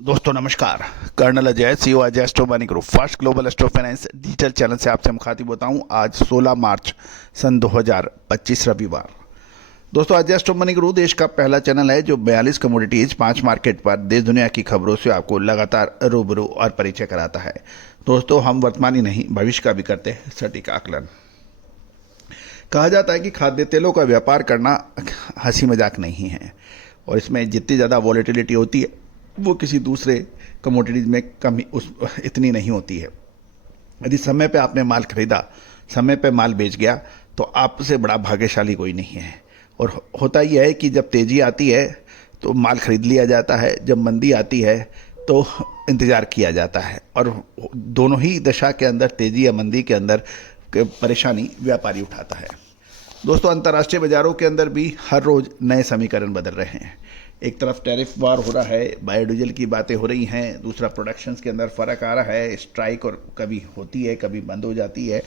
दोस्तों नमस्कार। Colonel Ajay CEO Ajay astro money group first global astro finance digital channel से आपसे मुखातिब होता हूं। आज 16 मार्च सन 2025 रविवार। दोस्तों अजय एस्ट्रो मनी ग्रुप देश का पहला चैनल है जो 42 कमोडिटीज 5 मार्केट पर देश दुनिया की खबरों से आपको लगातार रूबरू और परिचय कराता है। दोस्तों हम वर्तमान ही नहीं भविष्य का भी करते हैं सटीक आकलन। कहा जाता है कि खाद्य तेलों का व्यापार करना हंसी मजाक नहीं है और इसमें जितनी ज़्यादा वॉलेटिलिटी होती है वो किसी दूसरे कमोडिटीज़ में कम इतनी नहीं होती है। यदि समय पे आपने माल खरीदा, समय पे माल बेच गया तो आपसे बड़ा भाग्यशाली कोई नहीं है। और होता यह है कि जब तेज़ी आती है तो माल खरीद लिया जाता है, जब मंदी आती है तो इंतज़ार किया जाता है। और दोनों ही दशा के अंदर, तेज़ी या मंदी के अंदर, परेशानी व्यापारी उठाता है। दोस्तों अंतर्राष्ट्रीय बाजारों के अंदर भी हर रोज़ नए समीकरण बदल रहे हैं। एक तरफ टैरिफ वार हो रहा है, बायोडीजल की बातें हो रही हैं, दूसरा प्रोडक्शंस के अंदर फ़र्क आ रहा है, स्ट्राइक और कभी होती है कभी बंद हो जाती है,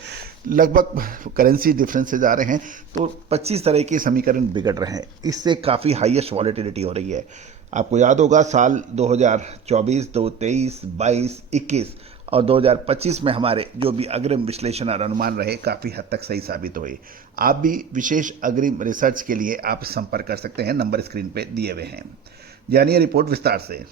लगभग करेंसी डिफरेंसेज आ रहे हैं, तो 25 तरह के समीकरण बिगड़ रहे हैं। इससे काफ़ी हाईएस्ट वॉलेटिलिटी हो रही है। आपको याद होगा साल 2024, 2023, 22, 21 और 2025 में हमारे जो भी अग्रिम विश्लेषण और अनुमान रहे काफ़ी हद तक सही साबित हुए। आप भी विशेष अग्रिम रिसर्च के लिए आप संपर्क कर सकते हैं, नंबर स्क्रीन पे दिए हुए हैं। जानिए रिपोर्ट विस्तार से।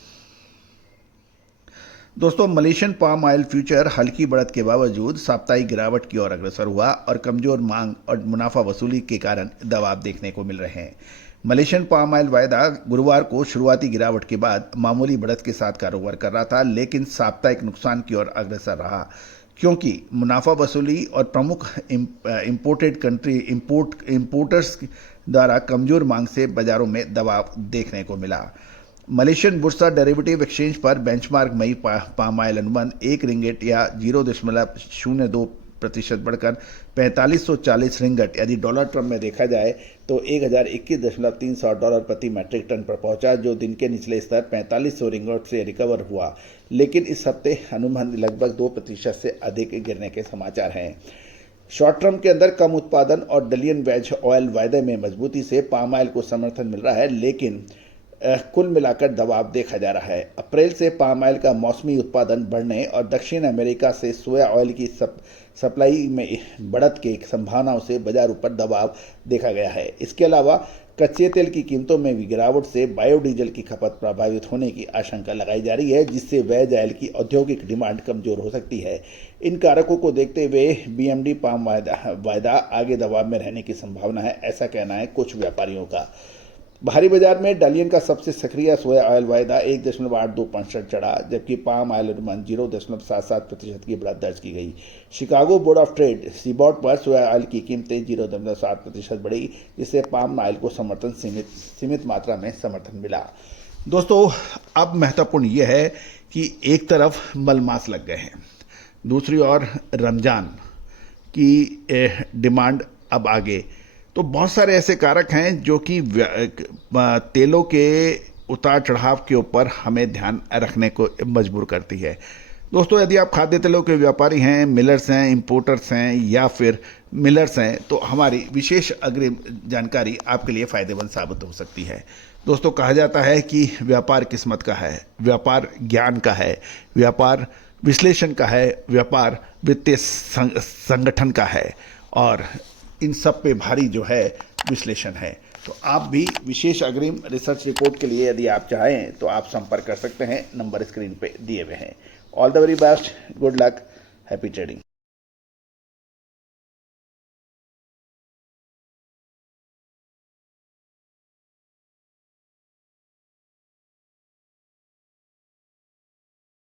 दोस्तों मलेशियन पाम ऑयल फ्यूचर हल्की बढ़त के बावजूद साप्ताहिक गिरावट की ओर अग्रसर हुआ और कमजोर मांग और मुनाफा वसूली के कारण दबाव देखने को मिल रहे हैं। मलेशियन पाम ऑयल वायदा गुरुवार को शुरुआती गिरावट के बाद मामूली बढ़त के साथ कारोबार कर रहा था, लेकिन साप्ताहिक नुकसान की ओर अग्रसर रहा क्योंकि मुनाफा वसूली और प्रमुख इंपोर्टर्स द्वारा कमजोर मांग से बाजारों में दबाव देखने को मिला। मलेशियन बुर्सा डेरिवेटिव एक्सचेंज पर बेंचमार्क मई पाम ऑयल अनुबंध 1 रिंगिट या 0.02% बढ़कर 4540 रिंगट यदि डॉलर टर्म में देखा जाए तो $1021.300 प्रति मैट्रिक टन पर पहुंचा, जो दिन के निचले स्तर 4500 रिंगट से रिकवर हुआ। लेकिन इस हफ्ते अनुबंध लगभग 2% से अधिक गिरने के समाचार हैं। शॉर्ट टर्म के अंदर कम उत्पादन और डलियन वेज ऑयल वायदे में मजबूती से पाम ऑयल को समर्थन मिल रहा है, लेकिन कुल मिलाकर दबाव देखा जा रहा है। अप्रैल से पाम ऑयल का मौसमी उत्पादन बढ़ने और दक्षिण अमेरिका से सोया ऑयल की सप्लाई में बढ़त की संभावनाओं से बाजार ऊपर दबाव देखा गया है। इसके अलावा कच्चे तेल की कीमतों में भी गिरावट से बायोडीजल की खपत प्रभावित होने की आशंका लगाई जा रही है, जिससे वेज ऑयल की औद्योगिक डिमांड कमजोर हो सकती है। इन कारकों को देखते हुए बीएमडी पाम वायदा आगे दबाव में रहने की संभावना है, ऐसा कहना है कुछ व्यापारियों का। बाहरी बाजार में डालियन का सबसे सक्रिय सोया ऑयल वायदा 1.82% चढ़ा, जबकि पाम ऑयल अनुबंध 0.77% की बढ़त दर्ज की गई। शिकागो बोर्ड ऑफ ट्रेड सीबॉट पर सोया ऑयल की कीमतें 0.7% बढ़ी, जिससे पाम ऑयल को समर्थन सीमित मात्रा में समर्थन मिला। दोस्तों अब महत्वपूर्ण यह है कि एक तरफ मलमास लग गए हैं, दूसरी ओर रमजान की डिमांड अब आगे, तो बहुत सारे ऐसे कारक हैं जो कि तेलों के उतार चढ़ाव के ऊपर हमें ध्यान रखने को मजबूर करती है। दोस्तों यदि आप खाद्य तेलों के व्यापारी हैं, मिलर्स हैं, इंपोर्टर्स हैं या फिर मिलर्स हैं, तो हमारी विशेष अग्रिम जानकारी आपके लिए फ़ायदेमंद साबित हो सकती है। दोस्तों कहा जाता है कि व्यापार किस्मत का है, व्यापार ज्ञान का है, व्यापार विश्लेषण का है, व्यापार वित्तीय संगठन का है और इन सब पे भारी जो है विश्लेषण है। तो आप भी विशेष अग्रिम रिसर्च रिपोर्ट के लिए यदि आप चाहें तो आप संपर्क कर सकते हैं, नंबर स्क्रीन पे दिए हुए हैं। All the very best, good luck, happy trading.